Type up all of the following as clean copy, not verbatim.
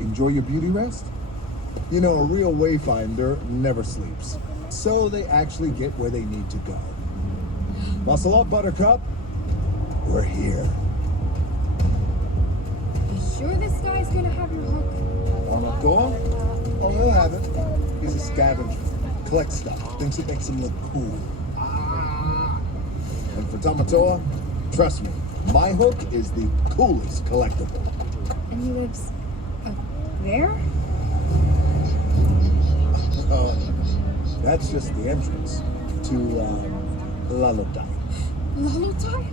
Enjoy your beauty rest? You know, a real wayfinder never sleeps. So they actually get where they need to go. Muscle up, Buttercup. We're here. You sure this guy's gonna have your hook? On a door? Oh, he'll have it. He's a scavenger. Collects stuff. Thinks it makes him look cool. And for Tamatoa, trust me, my hook is the coolest collectible. And he lives up there? Oh, that's just the entrance to Lalutai. Lalutai?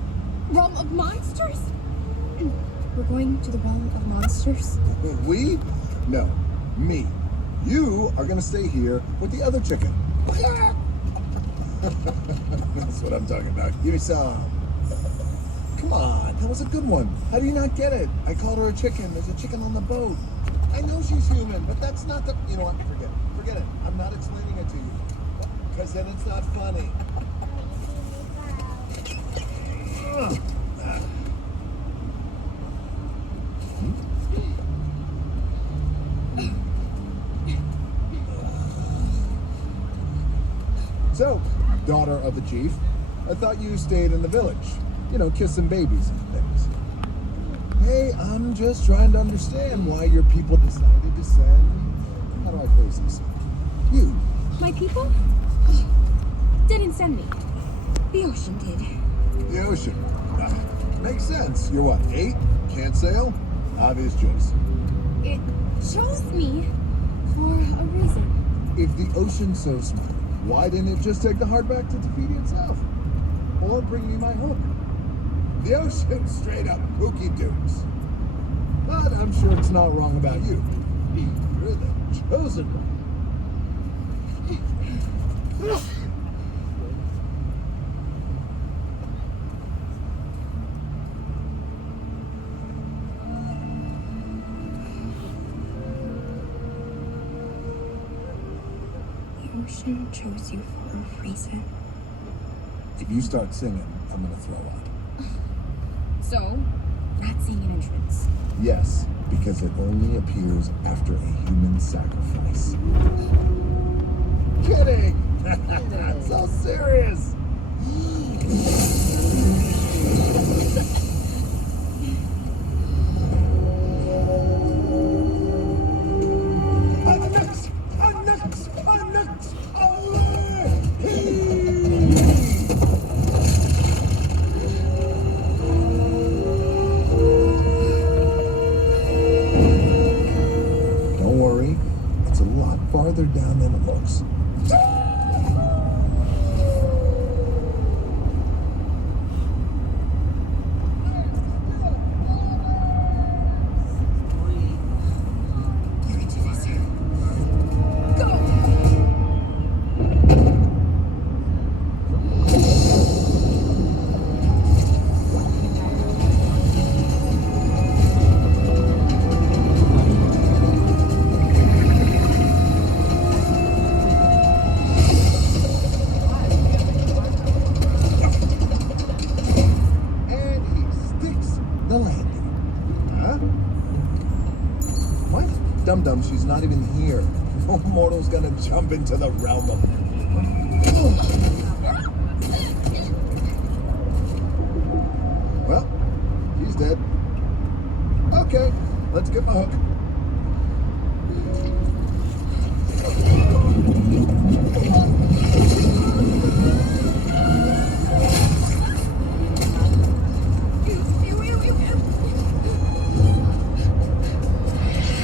Realm of monsters? We're going to the realm of monsters? We? No, me. You are gonna stay here with the other chicken. That's what I'm talking about. Give me some. Come on, that was a good one. How do you not get it? I called her a chicken. There's a chicken on the boat. I know she's human, but that's not the... You know what? Forget it. Forget it. I'm not explaining it to you. Because then it's not funny. So, daughter of the chief, I thought you stayed in the village. You know, kissing babies and things. Hey, I'm just trying to understand why your people decided to send... How do I phrase this? You. My people? Didn't send me. The ocean did. The ocean. Makes sense. You're what, 8? Can't sail? Obvious choice. It chose me for a reason. If the ocean's so smart, why didn't it just take the hardback to defeat itself? Or bring me my hook? The ocean straight up kooky dukes. But I'm sure it's not wrong about you. You're the chosen one. The ocean chose you for a reason. If you start singing, I'm gonna throw up. So, not seeing an entrance. Yes, because it only appears after a human sacrifice. Kidding! That's so serious! Don't worry, it's a lot farther down than it looks. Dum-dum, she's not even here. No mortal's gonna jump into the realm of... Well, she's dead. Okay, let's get my hook.